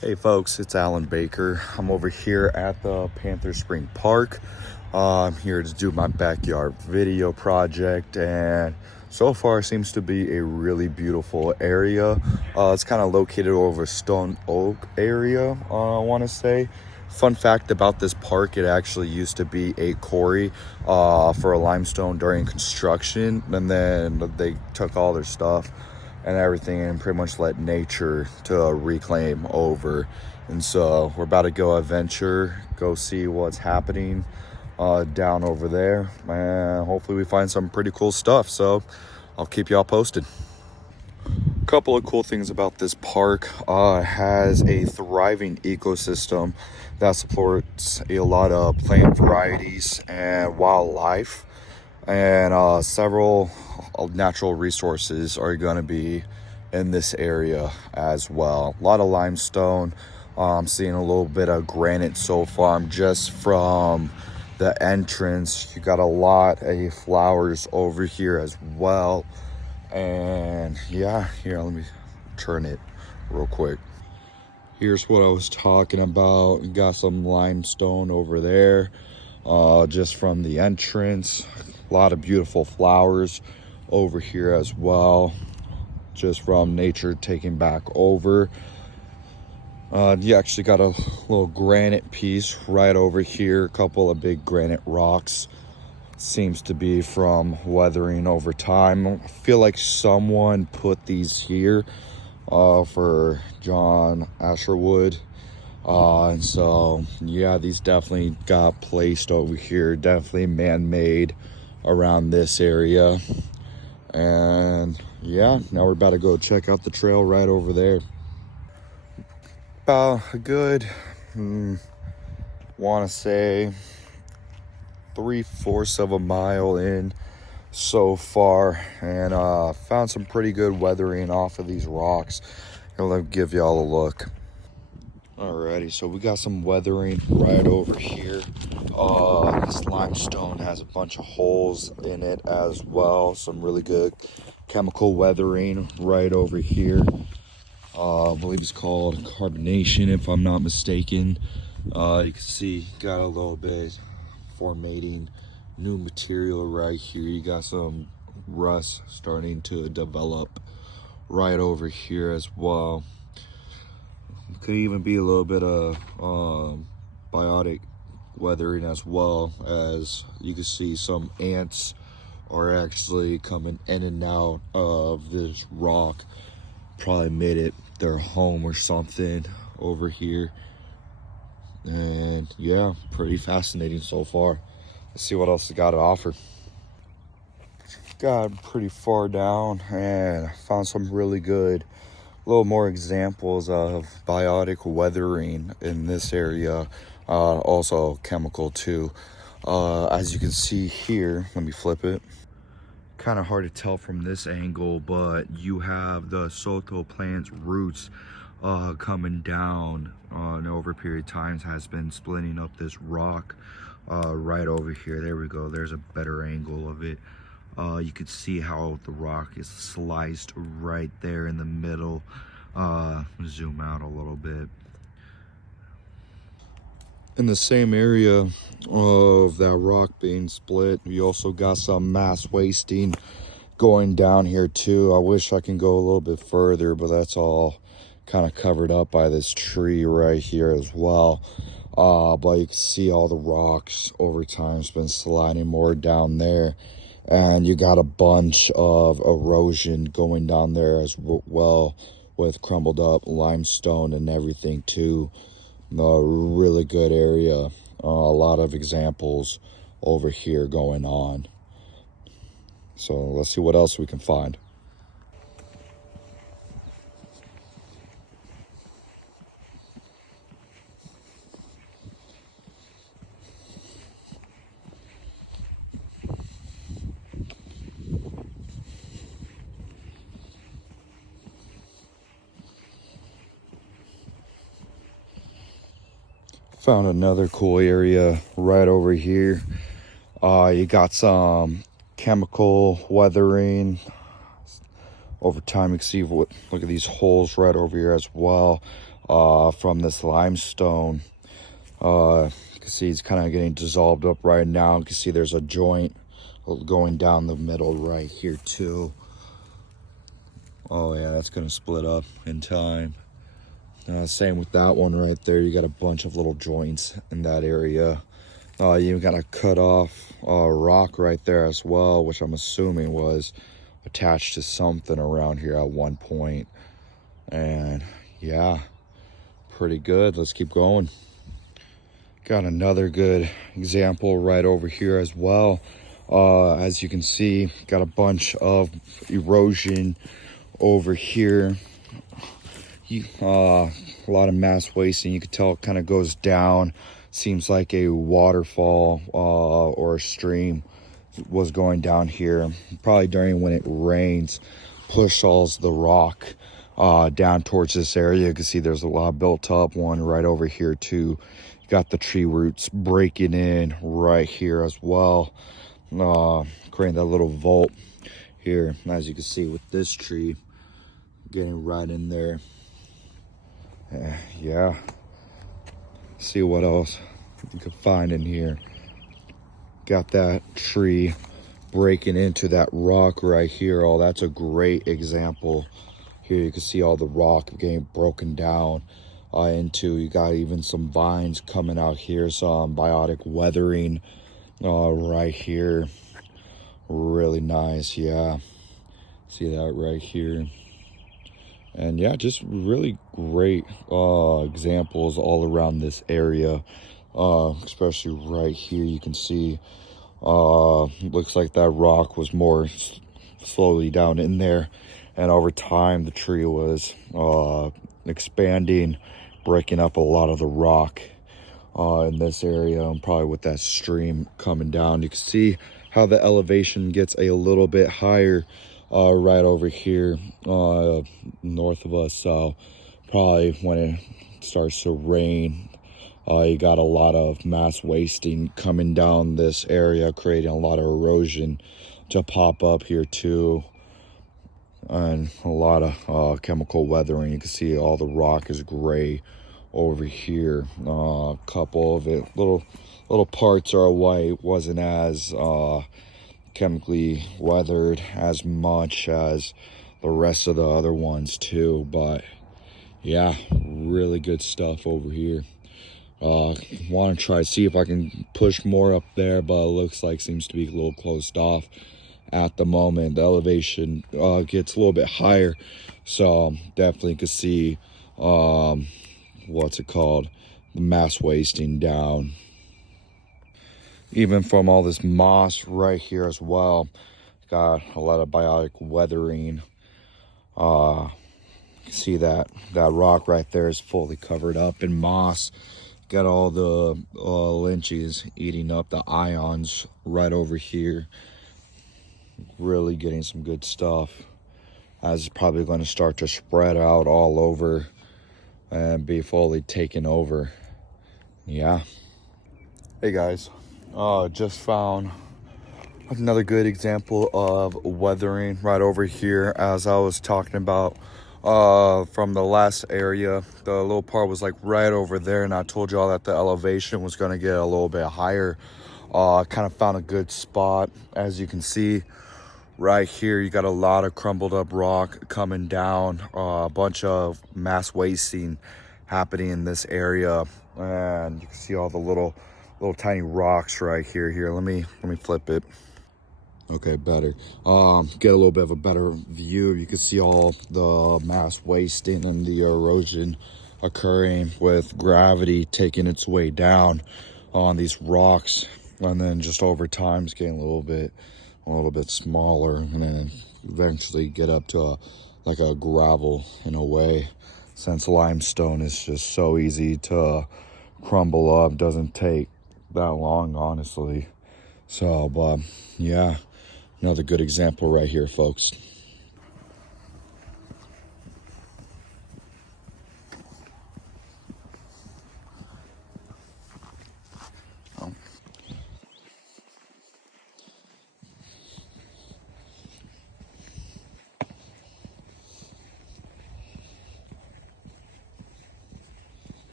Hey folks, it's Alan Baker. I'm over here at the Panther Spring Park. I'm here to do my backyard video project, and so far it seems to be a really beautiful area. It's kind of located over Stone Oak area, I want to say. Fun fact about this park, it actually used to be a quarry for a limestone during construction, and then they took all their stuff and everything and pretty much let nature to reclaim over. And so we're about to go adventure, go see what's happening down over there, and hopefully we find some pretty cool stuff. So I'll keep y'all posted. A couple of cool things about this park: has a thriving ecosystem that supports a lot of plant varieties and wildlife, and several natural resources are going to be in this area as well. A lot of limestone. I'm seeing a little bit of granite so far. Just from the entrance, you got a lot of flowers over here as well. And yeah, here, let me turn it real quick. Here's what I was talking about. You got some limestone over there, just from the entrance. A lot of beautiful flowers over here as well, just from nature taking back over. You actually got a little granite piece right over here. A couple of big granite rocks. Seems to be from weathering over time. I feel like someone put these here for John Asherwood. And so, yeah, these definitely got placed over here. Definitely man-made around this area. And yeah, now we're about to go check out the trail right over there. About a good, want to say 3/4 of a mile in so far, and found some pretty good weathering off of these rocks. And let me give y'all a look. Alrighty, so we got some weathering right over here. This limestone has a bunch of holes in it as well. Some really good chemical weathering right over here. I believe it's called carbonation, if I'm not mistaken. You can see got a little bit formating new material right here. You got some rust starting to develop right over here as well. Could even be a little bit of biotic weathering as well. As you can see, some ants are actually coming in and out of this rock. Probably made it their home or something over here. And yeah, pretty fascinating so far. Let's see what else it got to offer. Got pretty far down and found some really good little more examples of biotic weathering in this area, also chemical too. As you can see here, let me flip it. Kind of hard to tell from this angle, but you have the Soto plant's roots coming down and over a period of time has been splitting up this rock right over here. There we go. There's a better angle of it. You could see how the rock is sliced right there in the middle. Zoom out a little bit. In the same area of that rock being split, we also got some mass wasting going down here too. I wish I can go a little bit further, but that's all kind of covered up by this tree right here as well. But you can see all the rocks over time has been sliding more down there. And you got a bunch of erosion going down there as well, with crumbled up limestone and everything too. A really good area. A lot of examples over here going on. So let's see what else we can find. Found another cool area right over here. You got some chemical weathering over time. You can see look at these holes right over here as well. from this limestone. You can see it's kind of getting dissolved up right now. You can see there's a joint going down the middle right here too. Oh yeah, that's gonna split up in time. Same with that one right there. You got a bunch of little joints in that area. You even got a cut off rock right there as well, which I'm assuming was attached to something around here at one point. And yeah, pretty good. Let's keep going. Got another good example right over here as well. As you can see, got a bunch of erosion over here. A lot of mass wasting. You can tell it kind of goes down. Seems like a waterfall or a stream was going down here. Probably during when it rains, pushes the rock down towards this area. You can see there's a lot built up. One right over here too. Got the tree roots breaking in right here as well, creating that little vault here. As you can see with this tree getting right in there. Yeah, see what else you can find in here. Got that tree breaking into that rock right here. Oh, that's a great example. Here you can see all the rock getting broken down into. You got even some vines coming out here, some biotic weathering right here. Really nice. Yeah, see that right here. And yeah, just really great examples all around this area, especially right here. You can see looks like that rock was more slowly down in there, and over time the tree was expanding, breaking up a lot of the rock in this area. And probably with that stream coming down, you can see how the elevation gets a little bit higher right over here north of us. So probably when it starts to rain, you got a lot of mass wasting coming down this area, creating a lot of erosion to pop up here too, and a lot of chemical weathering. You can see all the rock is gray over here. A couple of it, little parts are white. Wasn't as chemically weathered as much as the rest of the other ones too, but yeah, really good stuff over here. Want to try to see if I can push more up there, but it looks like seems to be a little closed off at the moment. The elevation gets a little bit higher, so definitely could see what's it called, the mass wasting down. Even from all this moss right here as well, got a lot of biotic weathering. You can see that rock right there is fully covered up in moss. Got all the lynches eating up the ions right over here. Really getting some good stuff. As it's probably going to start to spread out all over and be fully taken over. Yeah. Hey guys, just found another good example of weathering right over here. As I was talking about from the last area, the little part was like right over there, and I told y'all that the elevation was going to get a little bit higher. Kind of found a good spot. As you can see right here, you got a lot of crumbled up rock coming down, a bunch of mass wasting happening in this area, and you can see all the little tiny rocks right here. Let me flip it. Okay, better. Get a little bit of a better view. You can see all the mass wasting and the erosion occurring with gravity taking its way down on these rocks, and then just over time it's getting a little bit smaller, and then eventually get up to like a gravel in a way, since limestone is just so easy to crumble up. Doesn't take that long, honestly. So but yeah, another good example right here, folks.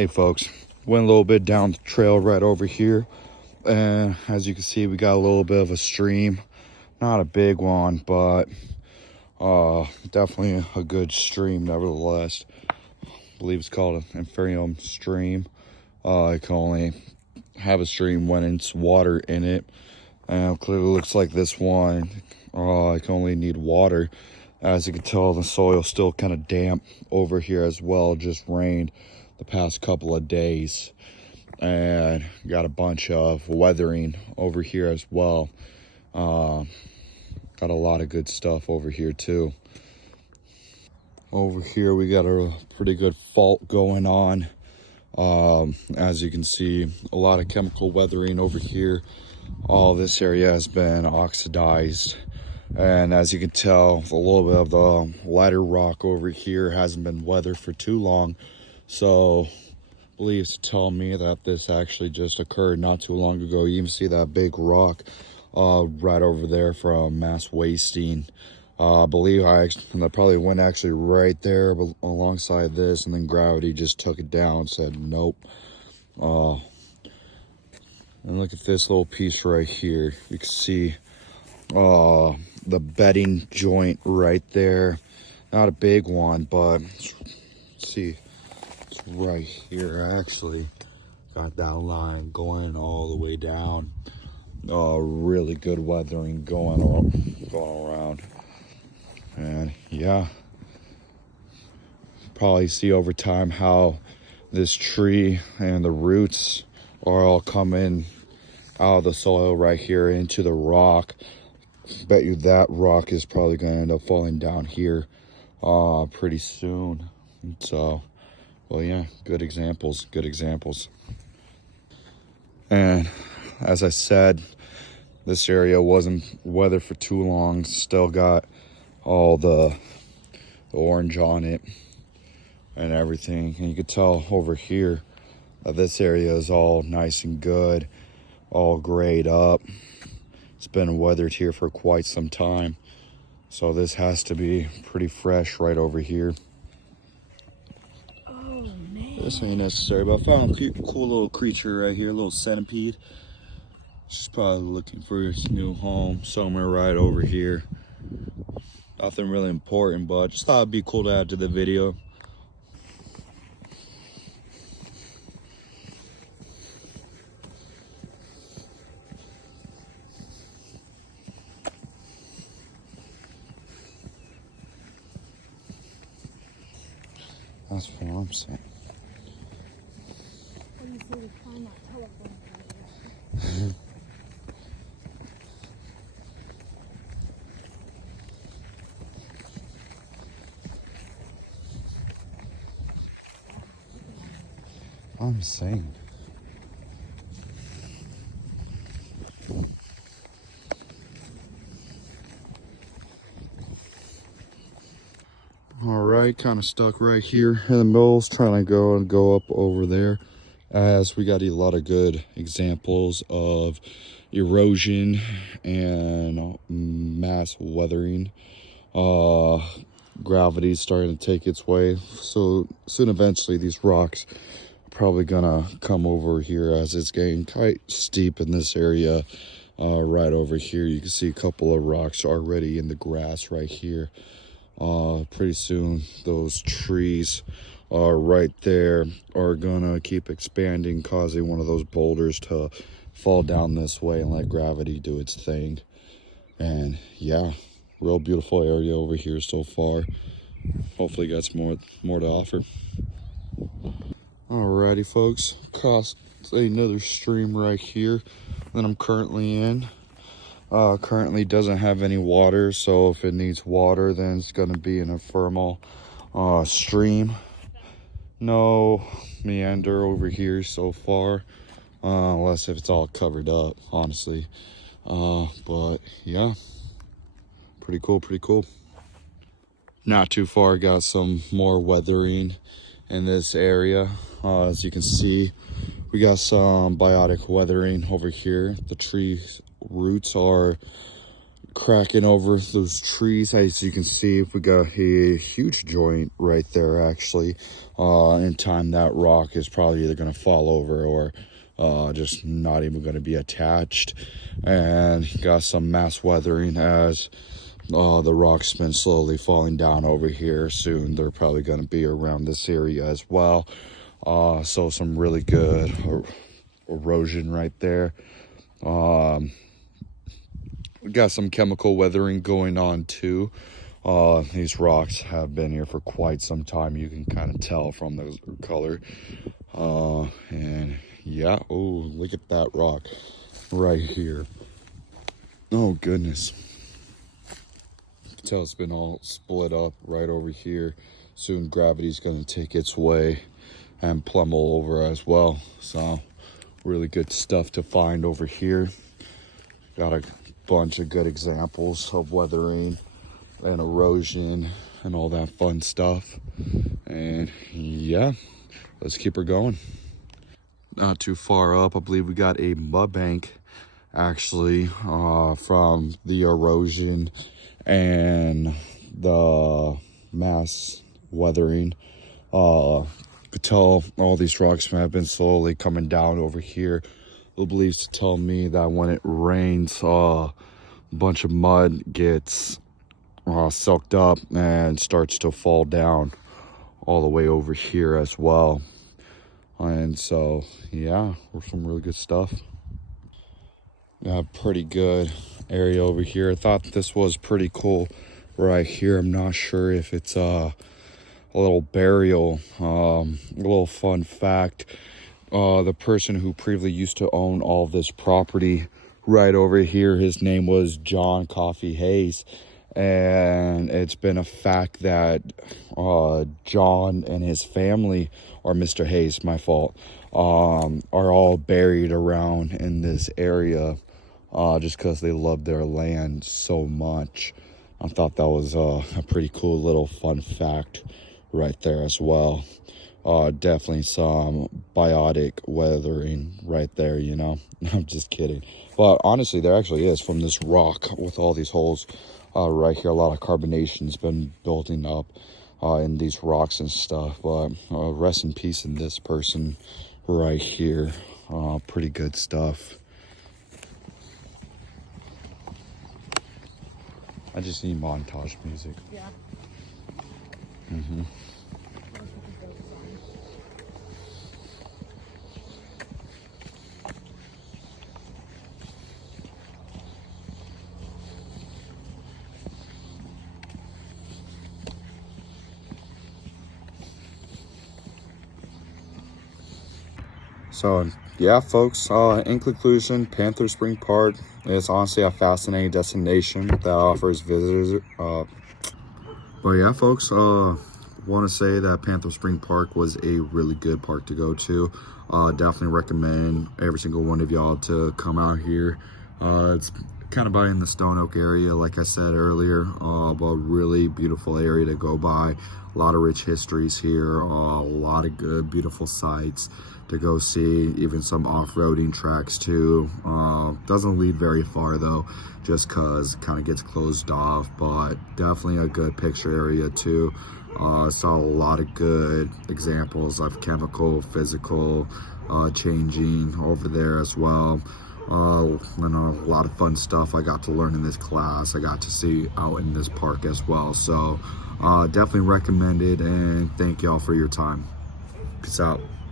Hey folks, went a little bit down the trail right over here, and as you can see, we got a little bit of a stream. Not a big one, but definitely a good stream nevertheless. I believe it's called an Inferium stream. It can only have a stream when it's water in it, and clearly looks like this one it can only need water. As you can tell, the soil's still kind of damp over here as well. Just rained the past couple of days, and got a bunch of weathering over here as well. Got a lot of good stuff over here too. Over here we got a pretty good fault going on. As you can see, a lot of chemical weathering over here. All this area has been oxidized, and as you can tell, a little bit of the lighter rock over here hasn't been weathered for too long. So believes to tell me that this actually just occurred not too long ago. You even see that big rock right over there from mass wasting. I believe that probably went actually right there alongside this, and then gravity just took it down and said nope. And look at this little piece right here. You can see the bedding joint right there. Not a big one, but see, it's right here actually. Got that line going all the way down. Really good weathering going around. And yeah, probably see over time how this tree and the roots are all coming out of the soil right here into the rock. Bet you that rock is probably going to end up falling down here pretty soon. So, well, yeah, good examples. And as I said, this area wasn't weathered for too long. Still got all the orange on it and everything. And you can tell over here that this area is all nice and good, all grayed up. It's been weathered here for quite some time. So this has to be pretty fresh right over here. Oh, man. This ain't necessary, but I found a cool little creature right here, a little centipede. She's probably looking for its new home somewhere right over here. Nothing really important, but just thought it'd be cool to add to the video. That's what I'm saying. I'm saying. All right, kind of stuck right here in the middle, trying to go up over there, as we got a lot of good examples of erosion and mass weathering. Gravity's starting to take its way, so soon eventually these rocks are probably gonna come over here, as it's getting quite steep in this area. Right over here you can see a couple of rocks already in the grass right here. Pretty soon those trees right there are gonna keep expanding, causing one of those boulders to fall down this way and let gravity do its thing. And yeah, real beautiful area over here so far. Hopefully got some more to offer. Alrighty folks, crossed another stream right here that I'm currently in. Currently doesn't have any water, so if it needs water, then it's gonna be an ephemeral stream. No meander over here so far, unless if it's all covered up, honestly. But yeah, pretty cool. Not too far, got some more weathering in this area. As you can see, we got some biotic weathering over here. The tree roots are cracking over those trees. As you can see, we got a huge joint right there actually. In time that rock is probably either going to fall over or just not even going to be attached. And got some mass weathering as the rock's been slowly falling down over here. Soon they're probably going to be around this area as well. So some really good erosion right there. We got some chemical weathering going on too. These rocks have been here for quite some time. You can kind of tell from the color. And yeah, oh, look at that rock right here. Oh goodness. You can tell it's been all split up right over here. Soon gravity's gonna take its way and pummel over as well. So really good stuff to find over here. Got a bunch of good examples of weathering and erosion and all that fun stuff. And yeah, let's keep her going. Not too far up, I believe we got a mud bank actually from the erosion and the mass weathering. Could tell all these rocks have been slowly coming down over here. It believes to tell me that when it rains, a bunch of mud gets soaked up and starts to fall down all the way over here as well. And so, yeah, some really good stuff. Yeah, pretty good area over here. I thought this was pretty cool right here. I'm not sure if it's a little burial. A little fun fact. The person who previously used to own all this property right over here, his name was John Coffey Hayes. And it's been a fact that John and his family, or Mr. Hayes, my fault, are all buried around in this area just because they love their land so much. I thought that was a pretty cool little fun fact right there as well. Definitely some biotic weathering right there, you know. I'm just kidding. But honestly, there actually is from this rock with all these holes right here. A lot of carbonation's been building up in these rocks and stuff. But rest in peace in this person right here. Pretty good stuff. I just need montage music. Yeah. Mm-hmm. So yeah, folks, in conclusion, Panther Spring Park is honestly a fascinating destination that offers visitors. But yeah, folks, want to say that Panther Spring Park was a really good park to go to. Definitely recommend every single one of y'all to come out here. It's kind of by in the Stone Oak area, like I said earlier, but really beautiful area to go by. A lot of rich histories here, a lot of good, beautiful sights to go see, even some off-roading tracks too. Doesn't lead very far though, just cause it kind of gets closed off, but definitely a good picture area too. Saw a lot of good examples of chemical, physical changing over there as well. And a lot of fun stuff I got to learn in this class. I got to see out in this park as well. So definitely recommend it, and thank y'all for your time. Peace out.